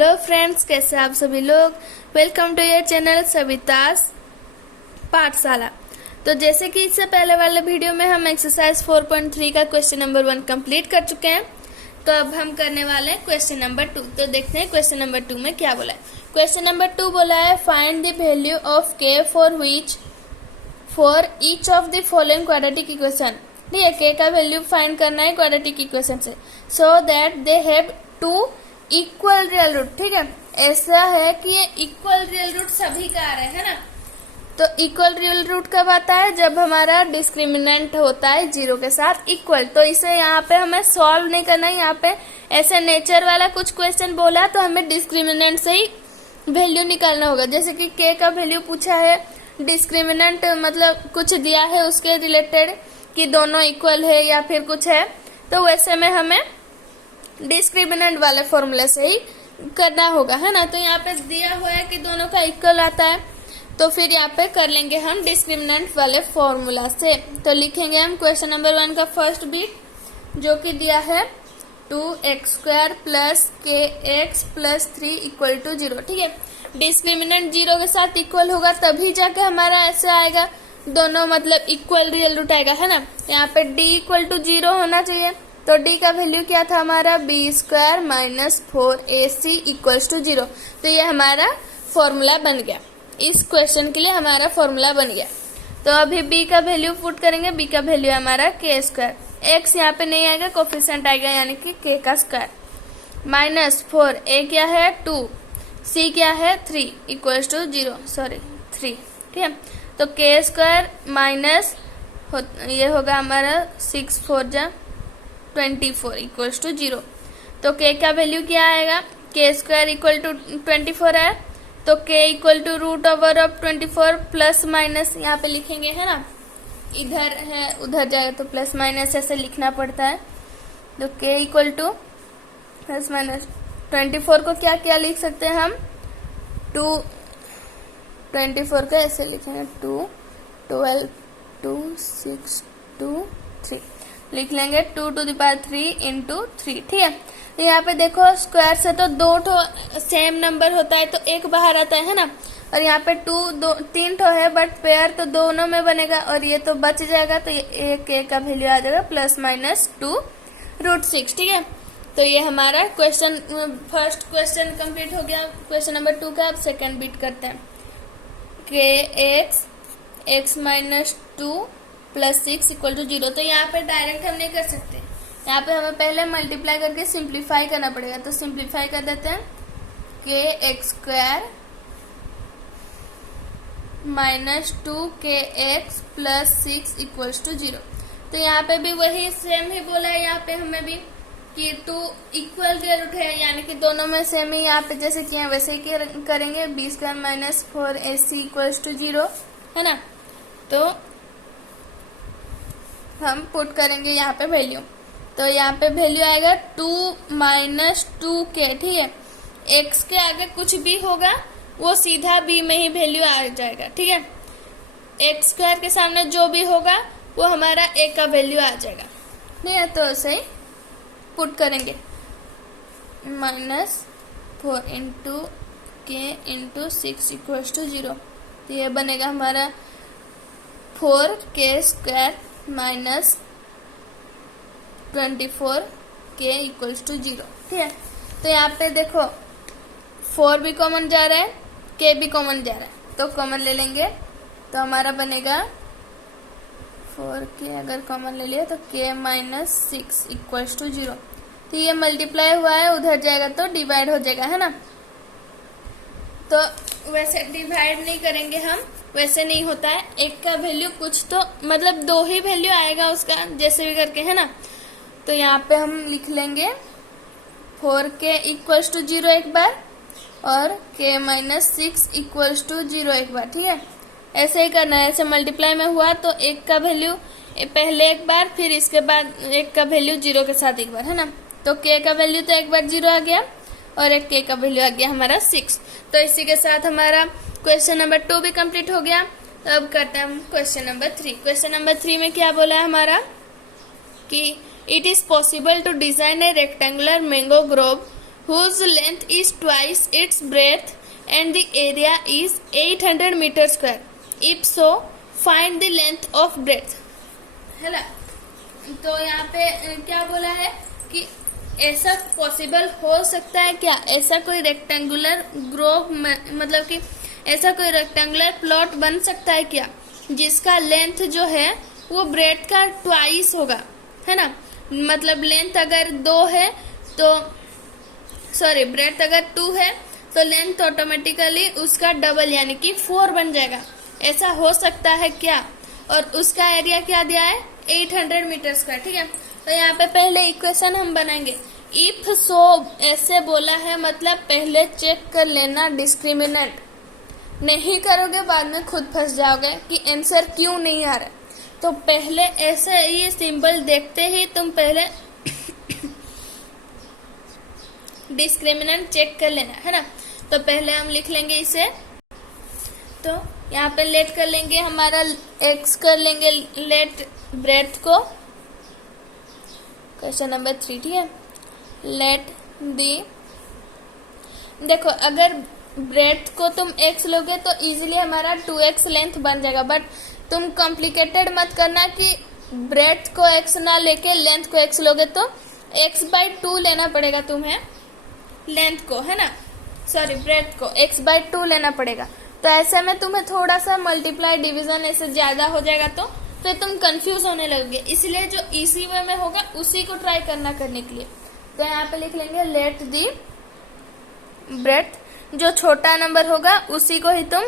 Hello friends, कैसे आप सभी लोग। वेलकम टू योर चैनल सवितास पाठशाला। तो जैसे कि इससे पहले वाले वीडियो में हम एक्सरसाइज 4.3 का क्वेश्चन नंबर 1 कंप्लीट कर चुके हैं। तो अब हम करने वाले हैं क्वेश्चन नंबर 2। तो देखते हैं क्वेश्चन नंबर 2 में क्या बोला है। क्वेश्चन नंबर 2 बोला है फाइंड द वैल्यू ऑफ के for each of the following quadratic equation. ठीक है, के का वैल्यू फाइंड करना है क्वाड्रेटिक इक्वेशन से, so that they have to equal real root. ठीक है, ऐसा है कि ये इक्वल रियल रूट सभी का आ रहा है ना। तो इक्वल रियल रूट कब आता है? जब हमारा डिस्क्रिमिनेंट होता है जीरो के साथ इक्वल। तो इसे यहाँ पे हमें सॉल्व नहीं करना है। यहाँ पे ऐसे नेचर वाला कुछ क्वेश्चन बोला तो हमें डिस्क्रिमिनेंट से ही वैल्यू निकालना होगा। जैसे कि के का वैल्यू पूछा है, डिस्क्रिमिनेंट मतलब कुछ दिया है उसके रिलेटेड कि दोनों इक्वल है या फिर कुछ है, तो वैसे में हमें डिस्क्रिमिनेंट वाले फॉर्मूले से ही करना होगा, है ना। तो यहाँ पे दिया हुआ है कि दोनों का इक्वल आता है, तो फिर यहाँ पे कर लेंगे हम डिस्क्रिमिनेंट वाले फॉर्मूला से। तो लिखेंगे हम क्वेश्चन नंबर 1 का फर्स्ट बिट जो कि दिया है 2x² plus kx plus 3 equal to 0। ठीक है, डिस्क्रिमिनेंट जीरो के साथ इक्वल होगा तभी जाके हमारा ऐसे आएगा, दोनों मतलब इक्वल रियल रूट आएगा, है ना। यहाँ पे d इक्वल टू 0 होना चाहिए। तो d का वैल्यू क्या था हमारा, b² minus 4ac equals to 0। तो ये हमारा फॉर्मूला बन गया, इस क्वेश्चन के लिए हमारा फॉर्मूला बन गया। तो अभी b का वैल्यू पुट करेंगे। b का वैल्यू है हमारा k², x यहाँ पे नहीं आएगा, कोफिशिएंट आएगा यानी कि k का स्क्वायर माइनस 4, a क्या है 2, c क्या है 3 इक्वल्स टू 0, सॉरी 3। ठीक है, तो k² माइनस ये होगा हमारा 6 4 जा 24 इक्वल्स टू 0। तो k का वैल्यू क्या आएगा, k² इक्वल टू 24 है, तो k equal to root over of 24 plus minus यहाँ पे लिखेंगे, है ना। इधर है उधर जाएगा तो प्लस माइनस ऐसे लिखना पड़ता है। तो k equal two plus minus 24 को क्या क्या लिख सकते हैं हम, 24 को ऐसे लिखेंगे 2 12 2 6 2 3 लिख लेंगे 2 टू द पावर 3 इंटू 3। ठीक है, तो यहाँ पे देखो स्क्वायर से तो दो ठो सेम नंबर होता है तो एक बाहर आता है ना। और यहाँ पे 3 ठो है बट पेयर तो दोनों में बनेगा और ये तो बच जाएगा। तो ये एक का वैल्यू आ जाएगा प्लस माइनस 2 रूट 6। ठीक है, तो ये हमारा क्वेश्चन फर्स्ट क्वेश्चन कंप्लीट हो गया क्वेश्चन नंबर 2 का। अब सेकेंड बीट करते हैं, x minus 2 plus 6 equal to 0। तो यहाँ पे डायरेक्ट हम नहीं कर सकते, यहाँ पे हमें पहले मल्टीप्लाई करके सिंप्लीफाई करना पड़ेगा। तो सिंप्लीफाई कर देते हैं, kx² minus 2kx plus 6 equals to 0। तो यहाँ पे भी वही सेम ही बोला है, यहाँ पे हमें भी कि 2 इक्वल रियल रूट है यानी कि दोनों में सेम ही यहाँ पे जैसे किया वैसे ही करेंगे। b² minus 4ac equals to 0, है ना। तो हम पुट करेंगे यहाँ पे वैल्यू, तो यहाँ पे वैल्यू आएगा 2 माइनस 2k। ठीक है, x के आगे कुछ भी होगा वो सीधा b में ही वैल्यू आ जाएगा। ठीक है, x² के सामने जो भी होगा वो हमारा a का वैल्यू आ जाएगा। ठीक है, तो ऐसे ही पुट करेंगे minus 4 into k into 6 equals to 0। तो ये बनेगा हमारा 4k² minus 24k equals to 0। ठीक है, तो यहाँ पे देखो 4 भी कॉमन जा रहा है, k भी कॉमन जा रहा है, तो कॉमन ले लेंगे तो हमारा बनेगा 4k अगर कॉमन ले लिया तो k माइनस 6 इक्वल्स टू 0। तो ये मल्टीप्लाई हुआ है, उधर जाएगा तो डिवाइड हो जाएगा, है ना। तो वैसे डिवाइड नहीं करेंगे हम, वैसे नहीं होता है। एक का वैल्यू कुछ तो मतलब 2 ही वैल्यू आएगा उसका जैसे भी करके, है ना। तो यहाँ पे हम लिख लेंगे 4k इक्वल्स टू 0 एक बार और k माइनस 6 इक्वल्स टू 0 एक बार। ठीक है, ऐसे ही करना है। ऐसे मल्टीप्लाई में हुआ तो एक का वैल्यू पहले एक बार, फिर इसके बाद एक का वैल्यू 0 के साथ एक बार, है ना। तो k का वैल्यू तो एक बार 0 आ गया और एक k का वैल्यू आ गया हमारा 6। तो इसी के साथ हमारा क्वेश्चन नंबर 2 भी कंप्लीट हो गया। तो अब करते हैं हम क्वेश्चन नंबर 3। क्वेश्चन नंबर 3 में क्या बोला है हमारा कि it is possible to design a rectangular mango grove whose length is twice its breadth and the area is 800 meter square. If so, find the length of breadth. है ना, तो यहाँ पे क्या बोला है कि ऐसा पॉसिबल हो सकता है क्या, ऐसा कोई रेक्टेंगुलर ग्रोव मतलब कि ऐसा कोई रेक्टेंगुलर प्लॉट बन सकता है क्या जिसका लेंथ जो है वो ब्रेथ का ट्वाइस होगा, है ना। मतलब लेंथ अगर 2 है तो सॉरी ब्रेथ अगर 2 है तो लेंथ ऑटोमेटिकली उसका डबल यानी कि 4 बन जाएगा। ऐसा हो सकता है क्या, और उसका एरिया क्या दिया है 800 मीटर स्क्वायर, ठीक है। तो यहाँ पे पहले इक्वेशन हम बनाएंगे। इफ सो ऐसे बोला है मतलब पहले चेक कर लेना डिस्क्रिमिनेंट, नहीं करोगे बाद में खुद फंस जाओगे कि आंसर क्यों नहीं आ रहा। तो पहले ऐसे ये सिंबल देखते ही तुम पहले डिस्क्रिमिनेंट चेक कर लेना, है ना। तो पहले हम लिख लेंगे इसे, तो यहाँ पे लेट कर लेंगे हमारा x कर लेंगे लेट ब्रेथ को, क्वेश्चन नंबर 3, ठीक है। लेट दी, देखो अगर ब्रेथ को तुम x लोगे तो इजीली हमारा 2x लेंथ बन जाएगा, बट तुम कॉम्प्लिकेटेड मत करना कि ब्रेथ को x ना लेके लेंथ को x लोगे तो x/2 लेना पड़ेगा तुम्हें लेंथ को, है ना, सॉरी ब्रेथ को x/2 लेना पड़ेगा। तो ऐसे में तुम्हें थोड़ा सा मल्टीप्लाई डिवीजन ऐसे ज्यादा हो जाएगा तो फिर तुम कंफ्यूज होने लगोगे, इसलिए जो इजी वे में होगा उसी को ट्राई करना करने के लिए। तो यहाँ पे लिख लेंगे लेट दी ब्रेथ, जो छोटा नंबर होगा उसी को ही तुम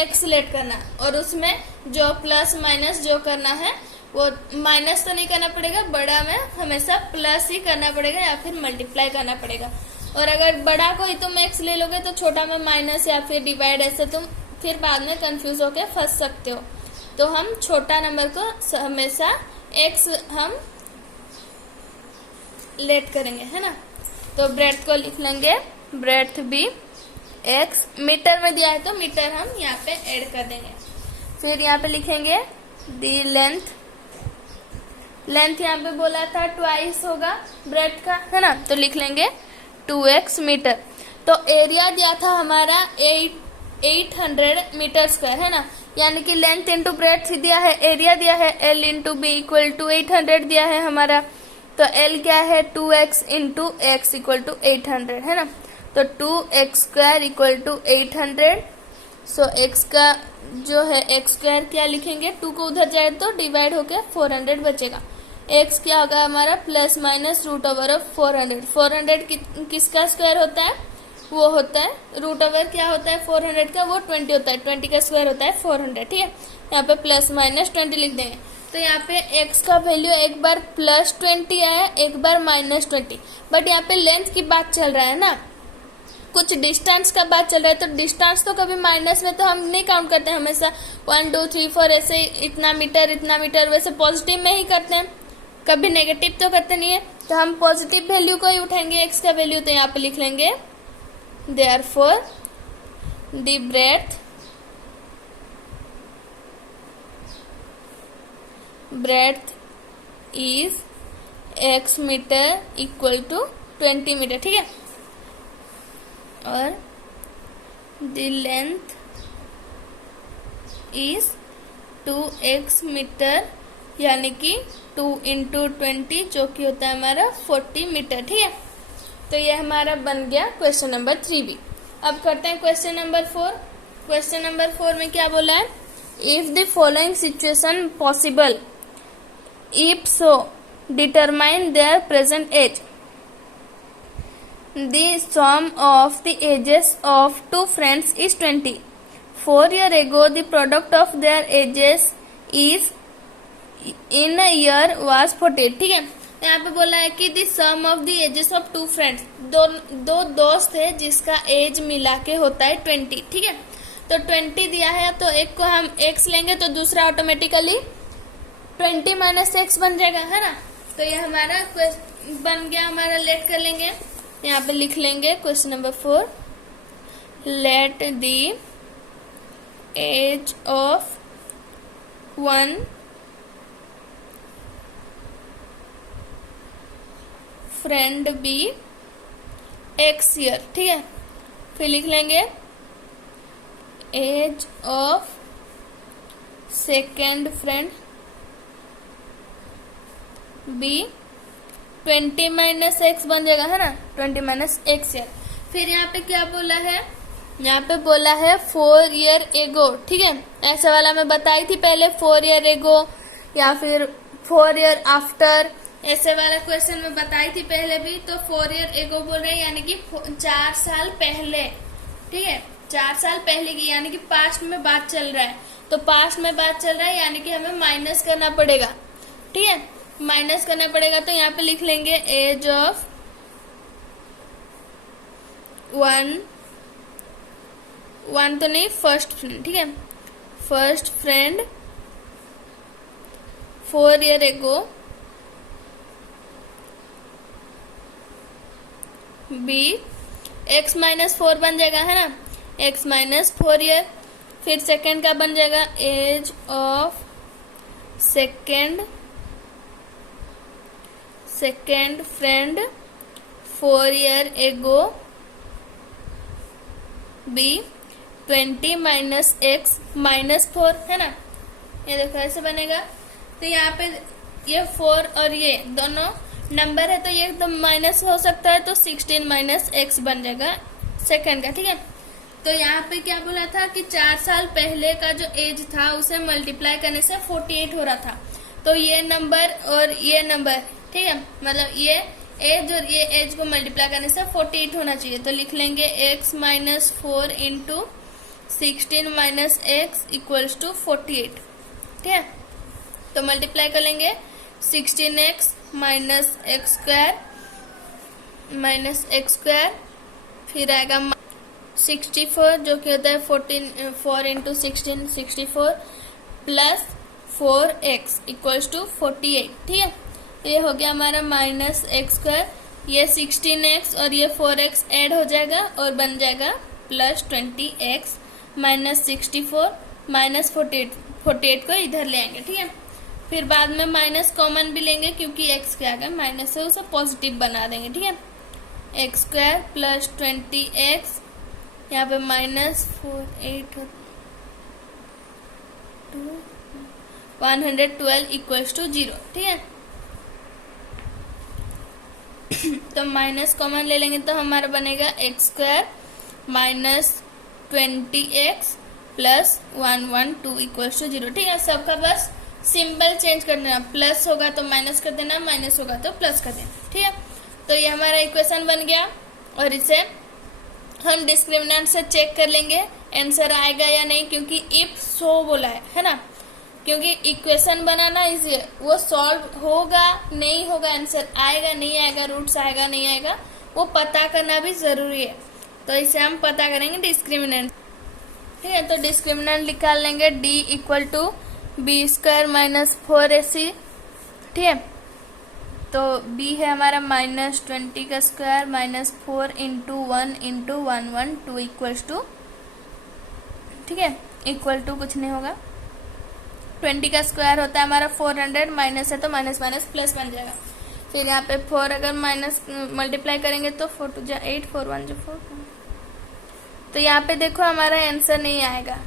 x लेट करना, और उसमें जो प्लस माइनस जो करना है वो माइनस तो नहीं करना पड़ेगा, बड़ा में हमेशा प्लस ही करना पड़ेगा या फिर मल्टीप्लाई करना पड़ेगा। और अगर बड़ा को ही तुम x ले लोगे तो छोटा में माइनस या फिर डिवाइड, ऐसे तुम फिर बाद में कंफ्यूज होकर फंस सकते हो। तो हम छोटा नंबर को हमेशा x हम लेट करेंगे, है ना। तो ब्रेथ को लिख लेंगे ब्रेथ भी x, मीटर में दिया है तो मीटर हम यहाँ पे ऐड कर देंगे। फिर यहाँ पे लिखेंगे दी लेंथ, लेंथ यहाँ पे बोला था ट्वाइस होगा ब्रेथ का, है ना, तो लिख लेंगे 2x मीटर। तो एरिया दिया था हमारा 800 मीटर स्क्वायर, है ना, यानी कि लेंथ इंटू ब्रेथ दिया है, एरिया दिया है L into B equal to 800 दिया है हमारा। तो L क्या है 2x into x equal to 800, है ना। तो 2x स्क्वायर इक्वल टू 800। सो x का जो है x स्क्वायर क्या लिखेंगे, 2 को उधर जाए तो डिवाइड होके 400 बचेगा। x क्या होगा हमारा plus minus root over of 400। 400 किसका स्क्वायर होता है, वो होता है रूट ओवर क्या होता है 400 का, वो 20 होता है, 20 का स्क्वायर होता है 400, ठीक है। यहाँ पे प्लस माइनस 20 लिख देंगे। तो यहाँ पे x का वैल्यू एक बार प्लस 20 आया, एक बार माइनस 20, बट यहाँ पे लेंथ की बात चल रहा है ना, कुछ डिस्टेंस का बात चल रहा है। तो डिस्टेंस तो कभी माइनस में तो हम नहीं काउंट करते हैं, हमेशा 1 2 3 4 ऐसे इतना मीटर वैसे पॉजिटिव में ही करते हैं, कभी नेगेटिव तो करते नहीं है। तो हम पॉजिटिव वैल्यू को ही उठाएंगे x का वैल्यू, तो यहाँ पे लिख लेंगे therefore the breadth is x metre equal to 20 metre, ठीक है। और the length is 2x metre यानी कि 2 इंटू 20 जो कि होता है हमारा 40 मीटर, ठीक है। तो ये हमारा बन गया क्वेश्चन नंबर 3 भी। अब करते हैं क्वेश्चन नंबर 4। क्वेश्चन नंबर 4 में क्या बोला है, if the following situation possible, if so determine their present age. The sum of the ages of two friends is 20. 4 years ago, the product of their ages is in a year was 48, ठीक है। यहाँ पे बोला है कि the sum of the ages of two friends, दो दोस्त है जिसका एज मिला के होता है 20, ठीक है। तो 20 दिया है तो एक को हम x लेंगे तो दूसरा ऑटोमेटिकली 20 माइनस x बन जाएगा, है ना। तो ये हमारा बन गया, हमारा लेट कर लेंगे, यहाँ पे लिख लेंगे question number 4, let the age of 1 friend be x year, ठीक है। फिर लिख लेंगे age of second friend be 20 minus x बन जाएगा, है ना, 20 माइनस एक्स ईयर। फिर यहाँ पे क्या बोला है, यहाँ पे बोला है 4 ईयर एगो, ठीक है। ऐसा वाला मैं बताई थी पहले, 4 ईयर एगो या फिर 4 ईयर आफ्टर, ऐसे वाला क्वेश्चन मैं बताई थी पहले भी। तो 4 ईयर एगो बोल रहे हैं यानी कि 4 साल पहले, ठीक है, 4 साल पहले की, यानी कि पास्ट में बात चल रहा है। तो पास्ट में बात चल रहा है यानी कि हमें माइनस करना पड़ेगा, ठीक है, माइनस करना पड़ेगा। तो यहाँ पे लिख लेंगे एज ऑफ वन तो नहीं, फर्स्ट फ्रेंड, ठीक है, first friend 4 year ago be x minus 4 बन जाएगा, है ना, x माइनस 4 ईयर। फिर सेकेंड का बन जाएगा age of second friend 4 year ago be 20 minus x minus 4, है ना। ये देखो ऐसे बनेगा। तो यहाँ पे ये 4 और ये दोनों नंबर है तो ये एकदम माइनस हो सकता है, तो 16 माइनस एक्स बन जाएगा सेकंड का, ठीक है। तो यहाँ पे क्या बोला था कि 4 साल पहले का जो एज था उसे मल्टीप्लाई करने से 48 हो रहा था। तो ये नंबर और ये नंबर, ठीक है, मतलब ये एज और ये एज को मल्टीप्लाई करने से 48 होना चाहिए। तो लिख लेंगे x minus 4 into 16 minus x equals to 48, ठीक है। तो मल्टीप्लाई कर लेंगे 16x माइनस एक्स स्क्वायर फिर आएगा 64 जो कि होता है 4 into 16 64 plus 4x equals to 48, ठीक है। ये हो गया हमारा माइनस एक्स स्क्वायर, ये 16x और ये 4x ऐड हो जाएगा और बन जाएगा प्लस 20x माइनस 64 माइनस 48 को इधर ले आएंगे, ठीक है। फिर बाद में माइनस कॉमन भी लेंगे क्योंकि x क्या आ गया माइनस से उसे पॉजिटिव बना देंगे, ठीक है। एक्स स्क्वायर प्लस 20x, यहाँ पे माइनस 112 इक्वल्स टू 0, ठीक है। तो माइनस कॉमन ले लेंगे तो हमारा बनेगा x square minus 20x plus 112 equals to 0, ठीक है। सबका बस सिंबल चेंज कर देना, प्लस होगा तो माइनस कर देना, माइनस होगा तो प्लस कर देना, ठीक है। तो ये हमारा इक्वेशन बन गया और इसे हम डिस्क्रिमिनेंट से चेक कर लेंगे आंसर आएगा या नहीं, क्योंकि इफ सो बोला है ना, क्योंकि इक्वेशन बनाना इजी है, वो सॉल्व होगा नहीं होगा, आंसर आएगा नहीं आएगा, रूट्स आएगा नहीं आएगा, वो पता करना भी जरूरी है। तो इसे हम पता करेंगे डिस्क्रिमिनेंट, ठीक है। तो डिस्क्रिमिनेंट निकाल लेंगे d equal to B square minus 4ac, ठीक है। तो b है हमारा माइनस 20 का square minus 4 into 1 into 112 equals to, ठीक है, इक्वल टू कुछ नहीं होगा, 20 का स्क्वायर होता है हमारा 400, माइनस है तो माइनस माइनस प्लस बन जाएगा। फिर यहाँ पे 4 अगर माइनस मल्टीप्लाई करेंगे तो 4 2 जा 8 4 1 जो 4, तो यहाँ पे देखो हमारा आंसर नहीं आएगा,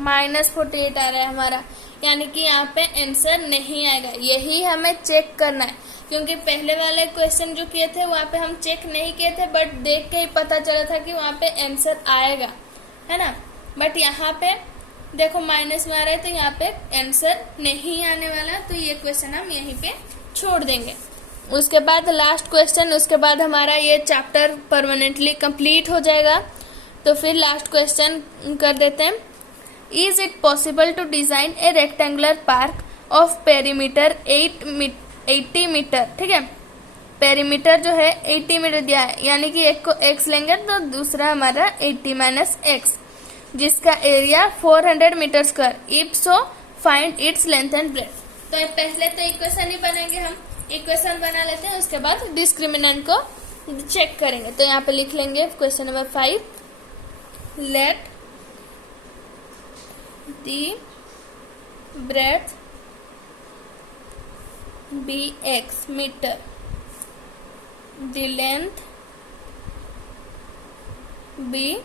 माइनस 48 आ रहा है हमारा, यानी कि यहाँ पे आंसर नहीं आएगा। यही हमें चेक करना है, क्योंकि पहले वाले क्वेश्चन जो किए थे वहाँ पे हम चेक नहीं किए थे, बट देख के ही पता चला था कि वहाँ पे आंसर आएगा, है ना। बट यहाँ पे देखो माइनस में आ रहा है तो यहाँ पे आंसर नहीं आने वाला, तो ये क्वेश्चन हम यहीं पे छोड़ देंगे। उसके बाद लास्ट क्वेश्चन, उसके बाद हमारा ये चैप्टर परमानेंटली कंप्लीट हो जाएगा। तो फिर लास्ट क्वेश्चन कर देते हैं, is it possible to design a rectangular park of perimeter 80 metre, ठीक है। पेरीमीटर जो है 80 मीटर दिया है, यानी कि एक को x लेंगे तो दूसरा हमारा 80 माइनस एक्स, जिसका area 400 metre square, if so find its length and breadth. तो पहले तो इक्वेशन ही बनाएंगे, हम इक्वेशन बना लेते हैं, उसके बाद डिस्क्रिमिनेंट को चेक करेंगे। तो यहाँ पे लिख लेंगे question number 5, let the breadth be x metre, the length be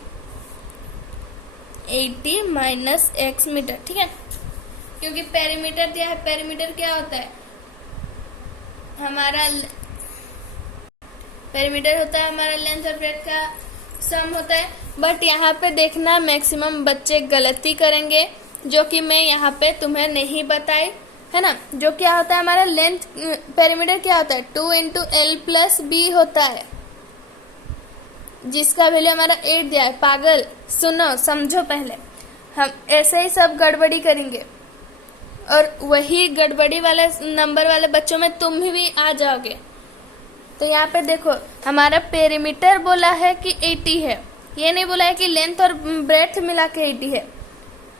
80 minus x metre, ठीक है। क्योंकि पेरीमीटर दिया है, पेरीमीटर क्या होता है हमारा, पेरीमीटर होता है हमारा लेंथ और ब्रेड्थ का सम होता है। बट यहाँ पे देखना मैक्सिमम बच्चे गलती करेंगे, जो कि मैं यहाँ पे तुम्हें नहीं बताई, है ना। जो क्या होता है हमारा लेंथ, पेरीमीटर क्या होता है 2 इंटू एल प्लस बी होता है, जिसका वैल्यू हमारा 8 दिया है। पागल सुनो, समझो पहले, हम ऐसे ही सब गड़बड़ी करेंगे और वही गड़बड़ी वाले नंबर वाले बच्चों में तुम भी आ जाओगे। तो यहाँ पे देखो हमारा पेरीमीटर बोला है कि 80 है, ये नहीं बोला है कि लेंथ और ब्रेड्थ मिला के 80 है।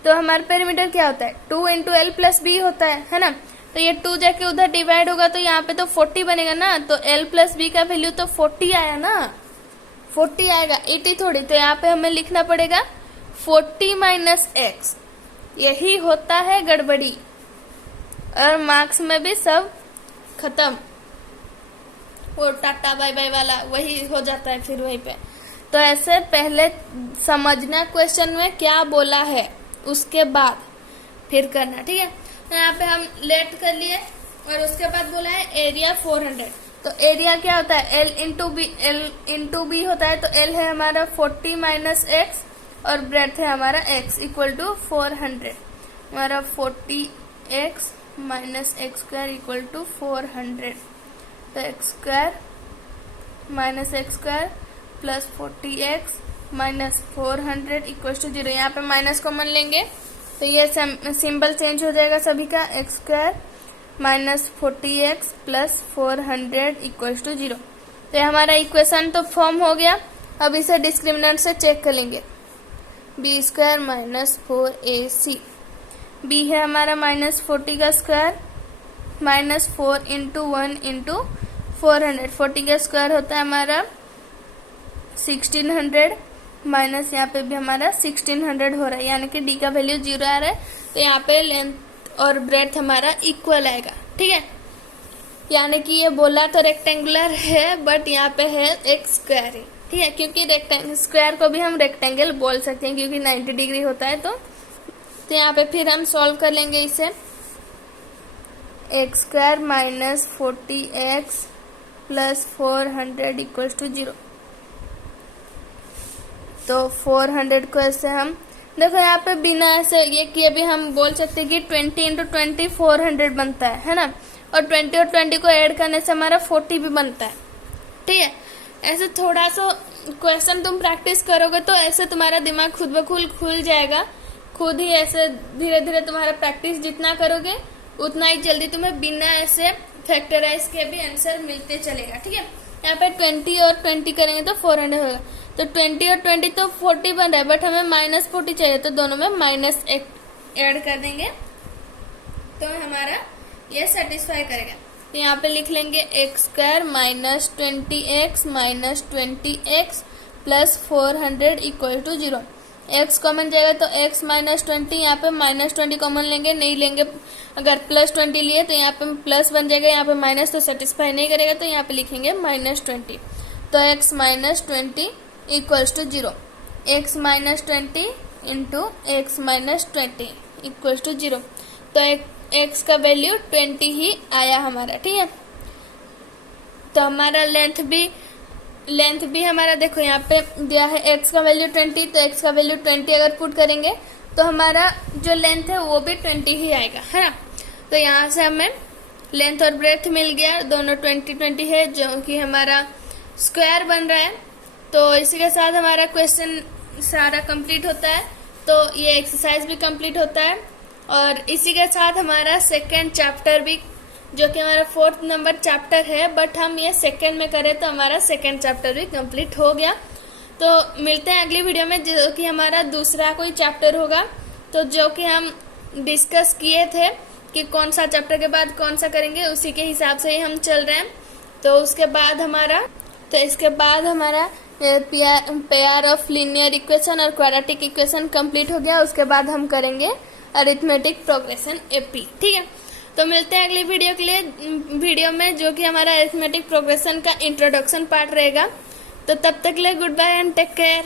तो हमारा पेरीमीटर क्या होता है 2 इंटू एल प्लस बी होता है ना। तो ये 2 जाके उधर डिवाइड होगा तो यहाँ पे तो 40 बनेगा ना। तो एल प्लस बी का वैल्यू तो 40 आया ना, 40 आएगा, 80 थोड़ी। तो यहाँ पे हमें लिखना पड़ेगा 40 माइनस एक्स, यही होता है गड़बड़ी। और मार्क्स में भी सब खत्म, वो टाटा बाय बाय वाला वही हो जाता है फिर वहीं पे। तो ऐसे पहले समझना क्वेश्चन में क्या बोला है, उसके बाद फिर करना, ठीक है। तो यहाँ पे हम लेट कर लिए और उसके बाद बोला है एरिया 400। तो एरिया क्या होता है एल इंटू बी होता है। तो एल है हमारा 40 माइनस एक्स और ब्रेड्थ है हमारा एक्स इक्वल टू 400। हमारा 40x minus x square equal to 400। तो x square minus x square plus 40x minus 400 equal to 0। यहाँ पे माइनस कॉमन लेंगे तो ये सिंबल चेंज हो जाएगा सभी का। X square minus 40x plus 400 equal to 0। तो ये हमारा इक्वेशन तो फॉर्म हो गया। अब इसे डिस्क्रिमिनेंट से चेक कर लेंगे। B square minus 4ac, B है हमारा माइनस 40 का स्क्वायर माइनस 4 इंटू 1 इंटू 400। 40 का स्क्वायर होता है हमारा 1600 माइनस यहाँ पे भी हमारा 1600 हो रहा है, यानी कि डी का वैल्यू 0 आ रहा है। तो यहाँ पे लेंथ और ब्रेड्थ हमारा इक्वल आएगा, ठीक है। यानी कि ये बोला तो रेक्टेंगुलर है बट यहाँ पे है एक स्क्वायर ही, ठीक है। क्योंकि स्क्वायर को भी हम रेक्टेंगल बोल सकते हैं क्योंकि 90 डिग्री होता है। तो यहाँ पे फिर हम सॉल्व कर लेंगे इसे। X square minus 40x plus 400 equal to 0। तो 400 को ऐसे हम देखो यहाँ पे बिना ऐसे ये किए भी हम बोल सकते हैं कि 20 इंटू 20 400 बनता है ना। और 20 और 20 को ऐड करने से हमारा 40 भी बनता है, ठीक है। ऐसे थोड़ा सा क्वेश्चन तुम प्रैक्टिस करोगे तो ऐसे तुम्हारा दिमाग खुद ब खुल जाएगा। खुद ही ऐसे धीरे धीरे तुम्हारा प्रैक्टिस जितना करोगे उतना ही जल्दी तुम्हें बिना ऐसे फैक्टराइज के भी आंसर मिलते चलेगा, ठीक है। यहाँ पे 20 और 20 करेंगे तो 400 होगा। तो 20 और 20 तो 40 बन रहा है बट हमें माइनस 40 चाहिए, तो दोनों में माइनस ऐड कर देंगे तो हमारा ये सेटिस्फाई करेगा। तो यहाँ पे लिख लेंगे x square minus 20x minus 20x plus 400 equal to 0। X common जाएगा तो x माइनस 20, यहाँ पे माइनस 20 कॉमन लेंगे, नहीं लेंगे। अगर प्लस 20 लिए तो यहाँ पे प्लस बन जाएगा, यहाँ पे माइनस तो सेटिस्फाई नहीं करेगा तो यहाँ पे लिखेंगे माइनस 20। तो x minus 20 equals to 0। x minus 20 into x minus 20 equals to 0। तो x का वैल्यू 20 ही आया हमारा, ठीक है। तो हमारा लेंथ भी हमारा देखो यहाँ पे दिया है x का वैल्यू 20, तो x का वैल्यू 20 अगर पुट करेंगे तो हमारा जो लेंथ है वो भी 20 ही आएगा, है ना। तो यहाँ से हमें लेंथ और ब्रेड्थ मिल गया, दोनों 20 है जो कि हमारा स्क्वायर बन रहा है। तो इसी के साथ हमारा क्वेश्चन सारा कंप्लीट होता है। तो ये एक्सरसाइज भी कंप्लीट होता है और इसी के साथ हमारा सेकेंड चैप्टर भी, जो कि हमारा 4th नंबर चैप्टर है बट हम ये सेकेंड में करें तो हमारा सेकेंड चैप्टर भी कंप्लीट हो गया। तो मिलते हैं अगली वीडियो में जो कि हमारा दूसरा कोई चैप्टर होगा। तो जो कि हम डिस्कस किए थे कि कौन सा चैप्टर के बाद कौन सा करेंगे, उसी के हिसाब से ही हम चल रहे हैं। तो उसके बाद हमारा पेयर ऑफ लीनियर इक्वेशन और क्वाड्रेटिक इक्वेशन कंप्लीट हो गया। उसके बाद हम करेंगे अरिथमेटिक प्रोग्रेशन एपी, ठीक है। तो मिलते हैं अगली वीडियो में जो कि हमारा अरिथमेटिक प्रोग्रेशन का इंट्रोडक्शन पार्ट रहेगा। तो तब तक के लिए good bye and take care.